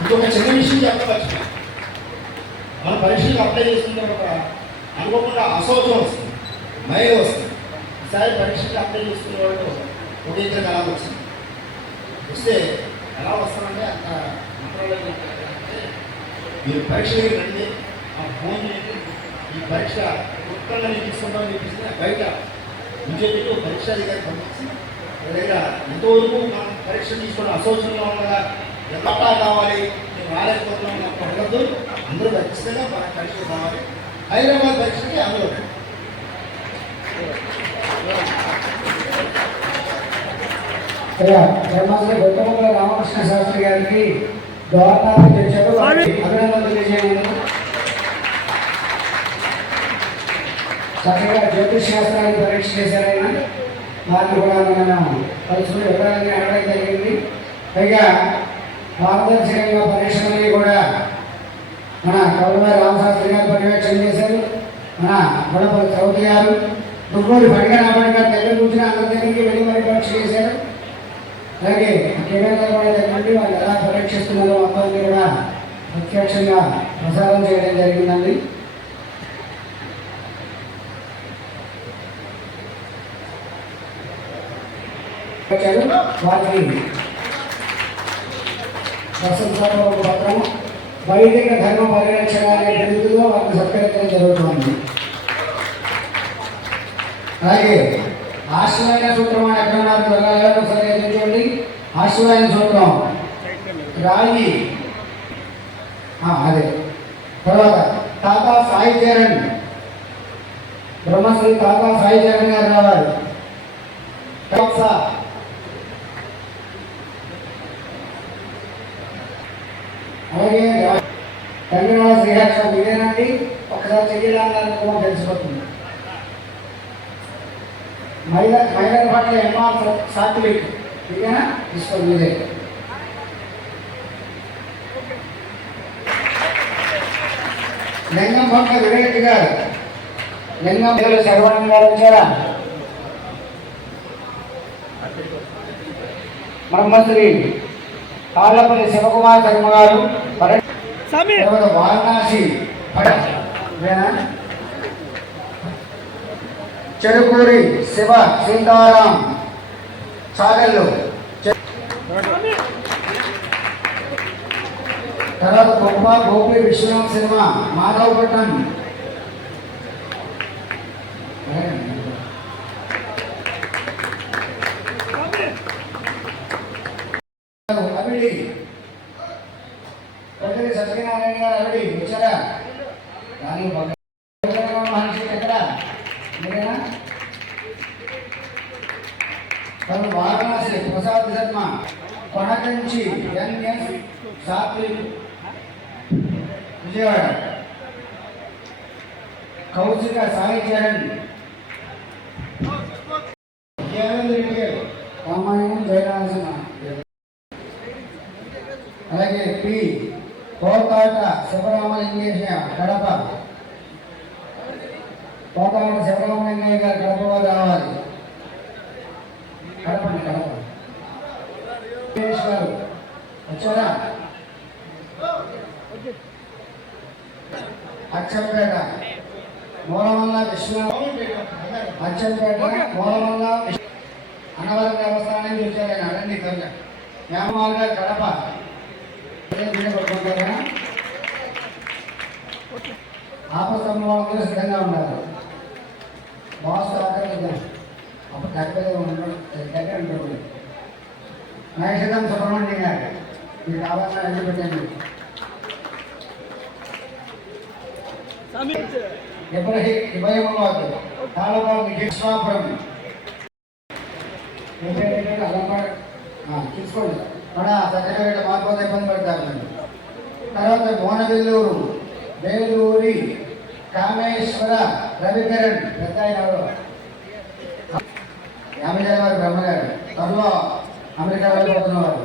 ఇంకొక చిన్న విషయం చెప్పవచ్చు, మన పరీక్షలకు అప్లై చేసుకున్న తర్వాత అనుకోకుండా అశౌచం వస్తుంది, మైలు వస్తుంది. ఈసారి పరీక్షలకు అప్లై చేసుకునే వాళ్ళు ఒక ఇద్దరికి ఎలా వచ్చింది. వస్తే ఎలా వస్తామంటే అంత మంత్రాలయం అంటే మీరు పరీక్ష దగ్గర రండి, ఆ ఫోన్ చేసి ఈ పరీక్ష ఉత్తరంగా నేను తీసుకుంటామని చెప్పేసి బయట బీజేపీ పరీక్ష అధికారి పంపించింది. దగ్గర ఎంతవరకు మనం పరీక్ష తీసుకోవడం అశౌచంగా ఉండగా ఎంత కావాలి, మేము రాలేకపోతున్నాం నాకు ఉండదు, అందరూ ఖచ్చితంగా మన పరీక్షలు కావాలి. హైదరాబాద్ పరీక్షకి అందరూ ధర్మాసన గొప్పముల రామకృష్ణ శాస్త్రి గారికి గవర్నర్ తెచ్చారు, అభినందనలు తెలియజేయండి. చక్కగా జ్యోతిష్ శాస్త్రాన్ని పరీక్ష చేశారైనా వారిని కూడా మనం కలుసుకుని వివరాలని అడగడం జరిగింది. పైగా పారదర్శకంగా పరీక్షలని కూడా మన కౌలవారి రామశాస్త్రి గారు పర్యవేక్షణ చేశారు. మన గుణపల్లి చౌదరి గారు దుర్గోడి పండుగ నాపడి గారు దగ్గర కూర్చుని అందరి దగ్గరికి వెళ్ళి మరి పరీక్ష చేశారు. అలాగే కేంద్ర కూడా దగ్గర వాళ్ళు ఎలా పరీక్షిస్తున్నారో మొత్తాన్ని కూడా ప్రత్యక్షంగా ప్రసారం చేయడం జరిగిందండి. వారికి పత్రం వైదిక ధర్మ పరిరక్షణ అనే బిరుదులో వారికి సత్కరించడం జరుగుతుంది. అలాగే ఆశ్రమైన సూత్రం అని ఎక్కడ నాకు సరిచేయండి. ఆశ్రమైన సూత్రం రాయి అదే. తర్వాత తాతా సాయి చరణ్, బ్రహ్మశ్రీ తాతా సాయి చరణ్ గారు రావాలి. అలాగే తెలంగాణ శ్రీహాక్షం ఇదేనండి. ఒకసారి చెయ్యాలన్నది కూడా తెలిసిపోతుంది. మహిళల పట్ల ఎంఆర్ సాత్విక్ ఇదేనా తీసుకోండి. ఇదే లింగం పట్ల వివేక్ గారు, లింగం శర్వాణి గారు వచ్చారా. బ్రహ్మశ్రీ తాళ్లపల్లి శివకుమార్ శర్మ గారు వారణాసి, చెరుకూరి శివ సీతారాం సాగల్లు, తర్వాత గొప్ప గోపి విశ్వనాథ్ సినిమా మాధవపట్నం, అవిడి సత్యనారాయణ గారు అవిడి వచ్చారా. కానీ మనిషి ఎక్కడ మీరేనా. వారణాసి ప్రసాద్ శర్మ, కొనకంచి ఎన్ఎస్ సాత్విక్ విజయవాడ, కౌశిక సాయి చరణ్ రామాయణం జయరాజన, అలాగే పి కోతాట శివరామలింగేశ కడప, కోతాట శివరామలింగయ్య గారు కడప వారు రావాలి. కడపండి కడప గారు వచ్చారా. అచ్చంపేట మూలమల్ల విశ్వనాథ్, అచ్చంపేట మూలమల్ల అన్నవరం దేవస్థానం నుంచి వచ్చారు. అరండి త్వరగా. న్యామవాల్ గారు కడప పడుకుంటారా. ఆపస్తంభ వాళ్ళు సిద్ధంగా ఉన్నారు. బాస్ అప్పుడు దగ్గర ఉంటుంది. నైషధం సుబ్రహ్మణ్యం గారు మీరు కావాలన్నా వెళ్ళి పెట్టండి. ఇబ్రహీమాబాద్ తాళపాడు కృష్ణాపురం తీసుకోండి. మన సర్టిఫికేట్ మార్పుతో ఇబ్బంది పడతారు. తర్వాత మోనవెల్లూరు వేలూరి కామేశ్వర రవికరణ్ పెద్ద యామజాల వారి బ్రహ్మగారు త్వరలో అమెరికా వెళ్ళిపోతున్నవారు.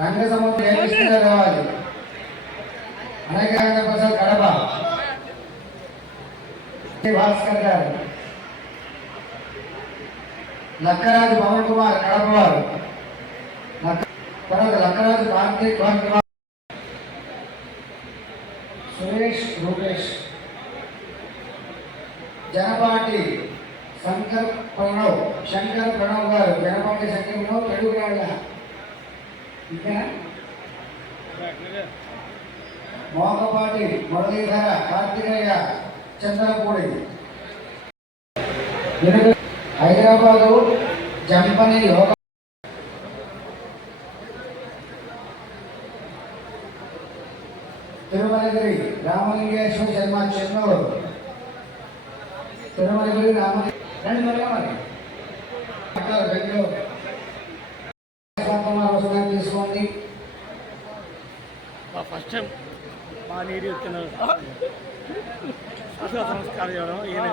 రంగ సముద్రం రావాలి. అనేక ప్రసాద్ కడప, భాస్కర్ గారు, లక్కరాజు పవన్ కుమార్ కడప వారు, కార్తీక్ భార్గవ, సురేష్ రూపేష్, జనపాటి శంకర్ ప్రణవ్ గారు, జనపాటి శంకర్ ప్రణవ్ తెలుగురాళ్ళ ఇంకా మోకపాటి మురళీధర కార్తికేయ చంద్రపూడి, హైదరాబాదు జంపని యోగ, తిరుమలగిరి రామలింగేశ్వర శర్మ చెన్నూరు, తిరుమలగిరి రామలింగ బెంగళూరు వసూలు తీసుకోండి. ఫస్ట్ టైం మా నీరు వచ్చినారు సంస్కారం చేయడం ఈయన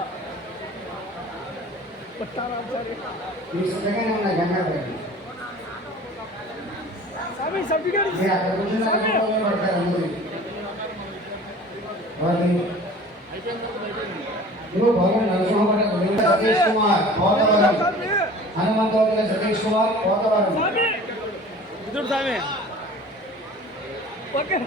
ఈ సుఖంగానే ఉన్నాయి గంగాధర్ మీరు అక్కడ కూర్చున్నారు పడతారు అందరూ భగవాన్ నరసింహ సతీష్ కుమార్ పోతవరం, హనుమంతవతి సతీష్ కుమార్ పోతవరం. స్వామి ఓకే